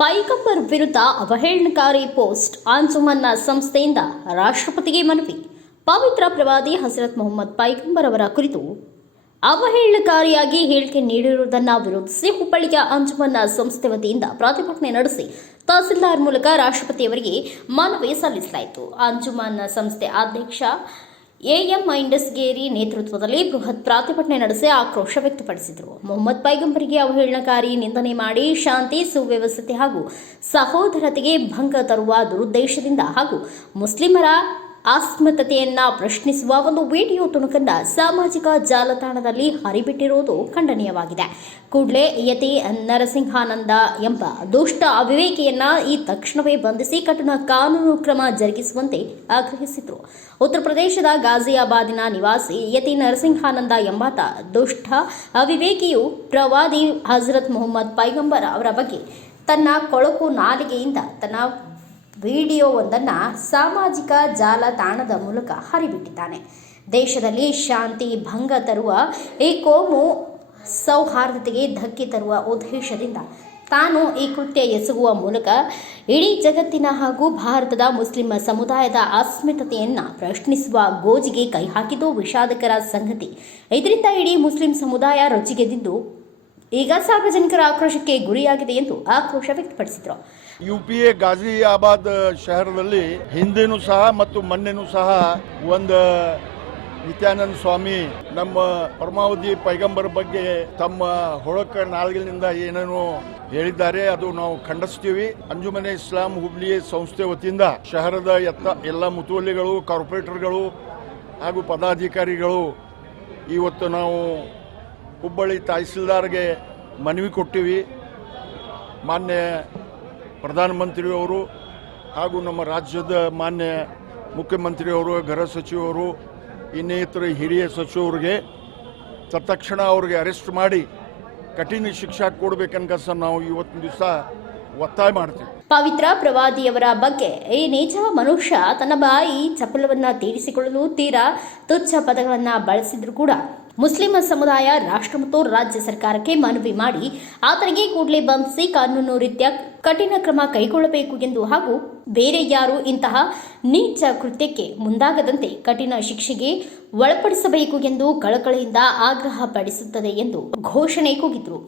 ಪೈಗಂಬರ್ ವಿರುದ್ಧ ಅವಹೇಳನಕಾರಿ ಪೋಸ್ಟ್ ಅಂಜುಮನ್ನ ಸಂಸ್ಥೆಯಿಂದ ರಾಷ್ಟ್ರಪತಿಗೆ ಮನವಿ. ಪವಿತ್ರ ಪ್ರವಾದಿ ಹಜರತ್ ಮೊಹಮ್ಮದ್ ಪೈಗಂಬರ್ ಅವರ ಕುರಿತು ಅವಹೇಳನಕಾರಿಯಾಗಿ ಹೇಳಿಕೆ ನೀಡಿರುವುದನ್ನು ವಿರೋಧಿಸಿ ಹುಬ್ಬಳ್ಳಿಯ ಅಂಜುಮನ್ನ ಸಂಸ್ಥೆ ವತಿಯಿಂದ ಪ್ರತಿಭಟನೆ ನಡೆಸಿ ತಹಸೀಲ್ದಾರ್ ಮೂಲಕ ರಾಷ್ಟ್ರಪತಿಯವರಿಗೆ ಮನವಿ ಸಲ್ಲಿಸಲಾಯಿತು. ಅಂಜುಮನ್ನ ಸಂಸ್ಥೆ ಅಧ್ಯಕ್ಷ ಎಎಂ ಮೈಂಡಸ್ಗೇರಿ ನೇತೃತ್ವದಲ್ಲಿ ಬೃಹತ್ ಪ್ರತಿಭಟನೆ ನಡೆಸಿ ಆಕ್ರೋಶ ವ್ಯಕ್ತಪಡಿಸಿದರು. ಮೊಹಮ್ಮದ್ ಪೈಗಂಬರಿಗೆ ಅವಹೇಳನಕಾರಿ ನಿಂದನೆ ಮಾಡಿ ಶಾಂತಿ, ಸುವ್ಯವಸ್ಥೆ ಹಾಗೂ ಸಹೋದರತೆಗೆ ಭಂಗ ತರುವ ದುರುದ್ದೇಶದಿಂದ ಹಾಗೂ ಮುಸ್ಲಿಮರ ಅಸ್ಮಿತೆಯನ್ನ ಪ್ರಶ್ನಿಸುವ ಒಂದು ವಿಡಿಯೋ ತುಣುಕನ್ನ ಸಾಮಾಜಿಕ ಜಾಲತಾಣದಲ್ಲಿ ಹರಿಬಿಟ್ಟಿರುವುದು ಖಂಡನೀಯವಾಗಿದೆ. ಕೂಡಲೇ ಯತಿ ನರಸಿಂಹಾನಂದ ಎಂಬ ದುಷ್ಟ ಅವಿವೇಕಿಯನ್ನ ಈ ತಕ್ಷಣವೇ ಬಂಧಿಸಿ ಕಠಿಣ ಕಾನೂನು ಕ್ರಮ ಜರುಗಿಸುವಂತೆ ಆಗ್ರಹಿಸಿದರು. ಉತ್ತರ ಪ್ರದೇಶದ ಗಾಜಿಯಾಬಾದಿನ ನಿವಾಸಿ ಯತಿ ನರಸಿಂಹಾನಂದ ಎಂಬಾತ ದುಷ್ಟ ಅವಿವೇಕಿಯು ಪ್ರವಾದಿ ಹಜರತ್ ಮೊಹಮ್ಮದ್ ಪೈಗಂಬರ್ ಅವರ ಬಗ್ಗೆ ತನ್ನ ಕೊಳಕು ನಾಲಿಗೆಯಿಂದ ತನ್ನ ವಿಡಿಯೋವೊಂದನ್ನು ಸಾಮಾಜಿಕ ಜಾಲತಾಣದ ಮೂಲಕ ಹರಿಬಿಟ್ಟಿದ್ದಾನೆ. ದೇಶದಲ್ಲಿ ಶಾಂತಿ ಭಂಗ ತರುವ ಈ ಕೋಮು ಸೌಹಾರ್ದತೆಗೆ ಧಕ್ಕೆ ತರುವ ಉದ್ದೇಶದಿಂದ ತಾನು ಈ ಕೃತ್ಯ ಎಸಗುವ ಮೂಲಕ ಇಡೀ ಜಗತ್ತಿನ ಹಾಗೂ ಭಾರತದ ಮುಸ್ಲಿಂ ಸಮುದಾಯದ ಅಸ್ಮಿತೆಯನ್ನು ಪ್ರಶ್ನಿಸುವ ಗೋಜಿಗೆ ಕೈ ಹಾಕಿದ್ದು ವಿಷಾದಕರ ಸಂಗತಿ. ಇದರಿಂದ ಇಡೀ ಮುಸ್ಲಿಂ ಸಮುದಾಯ ರೊಚ್ಚಿಗೆದ್ದಿದ್ದು ಈಗ ಸಾರ್ವಜನಿಕರ ಆಕ್ರೋಶಕ್ಕೆ ಗುರಿಯಾಗಿದೆ ಎಂದು ಆಕ್ರೋಶ ವ್ಯಕ್ತಪಡಿಸಿದರು. ಯುಪಿಎ ಗಾಜಿಯಾಬಾದ್ ಶಹರದಲ್ಲಿ ಹಿಂದೆನೂ ಸಹ ಮತ್ತು ಮೊನ್ನೆನೂ ಸಹ ಒಂದು ನಿತ್ಯಾನಂದ ಸ್ವಾಮಿ ನಮ್ಮ ಪರಮಾವಧಿ ಪೈಗಂಬರ್ ಬಗ್ಗೆ ತಮ್ಮ ಹೊಳಕ ನಾಲ್ಗಿನಿಂದ ಏನೇನು ಹೇಳಿದ್ದಾರೆ, ಅದು ನಾವು ಖಂಡಿಸ್ತೀವಿ. ಅಂಜುಮನೆ ಇಸ್ಲಾಂ ಹುಬ್ಳಿ ಸಂಸ್ಥೆ ವತಿಯಿಂದ ಶಹರದ ಎಲ್ಲ ಮುತುವಲ್ಲಿಗಳು, ಕಾರ್ಪೊರೇಟರ್ಗಳು ಹಾಗೂ ಪದಾಧಿಕಾರಿಗಳು ಇವತ್ತು ನಾವು ಹುಬ್ಬಳ್ಳಿ ತಹಸೀಲ್ದಾರ್ಗೆ ಮನವಿ ಕೊಟ್ಟಿವಿ. ಮಾನ್ಯ ಪ್ರಧಾನಮಂತ್ರಿಯವರು ಹಾಗೂ ನಮ್ಮ ರಾಜ್ಯದ ಮಾನ್ಯ ಮುಖ್ಯಮಂತ್ರಿಯವರು, ಗೃಹ ಸಚಿವರು, ಇನ್ನಿತರ ಹಿರಿಯ ಸಚಿವರಿಗೆ ತತ್ಕ್ಷಣ ಅವ್ರಿಗೆ ಅರೆಸ್ಟ್ ಮಾಡಿ ಕಠಿಣ ಶಿಕ್ಷೆ ಕೊಡಬೇಕನ್ಕ ನಾವು ಇವತ್ತಿನ ದಿವಸ ಒತ್ತಾಯ ಮಾಡ್ತೀವಿ. ಪವಿತ್ರ ಪ್ರವಾದಿಯವರ ಬಗ್ಗೆ ಈ ನೀಚ ಮನುಷ್ಯ ತನ್ನ ಬಾಯಿ ಚಪಲವನ್ನ ತೀರಿಸಿಕೊಳ್ಳಲು ತೀರಾ ತುಚ್ಛ ಪದಗಳನ್ನು ಬಳಸಿದ್ರು ಕೂಡ ಮುಸ್ಲಿಂ ಸಮುದಾಯ ರಾಷ್ಟ್ರ ಮತ್ತು ರಾಜ್ಯ ಸರ್ಕಾರಕ್ಕೆ ಮನವಿ ಮಾಡಿ ಆತನಿಗೆ ಕೂಡಲೇ ಬಂಧಿಸಿ ಕಾನೂನು ರೀತ್ಯ ಕಠಿಣ ಕ್ರಮ ಕೈಗೊಳ್ಳಬೇಕು ಎಂದು ಹಾಗೂ ಬೇರೆ ಯಾರು ಇಂತಹ ನೀಚ ಕೃತ್ಯಕ್ಕೆ ಮುಂದಾಗದಂತೆ ಕಠಿಣ ಶಿಕ್ಷೆಗೆ ಒಳಪಡಿಸಬೇಕು ಎಂದು ಕಳಕಳಿಯಿಂದ ಆಗ್ರಹ ಪಡಿಸುತ್ತದೆ ಎಂದು ಘೋಷಣೆ ಕೂಗಿದರು.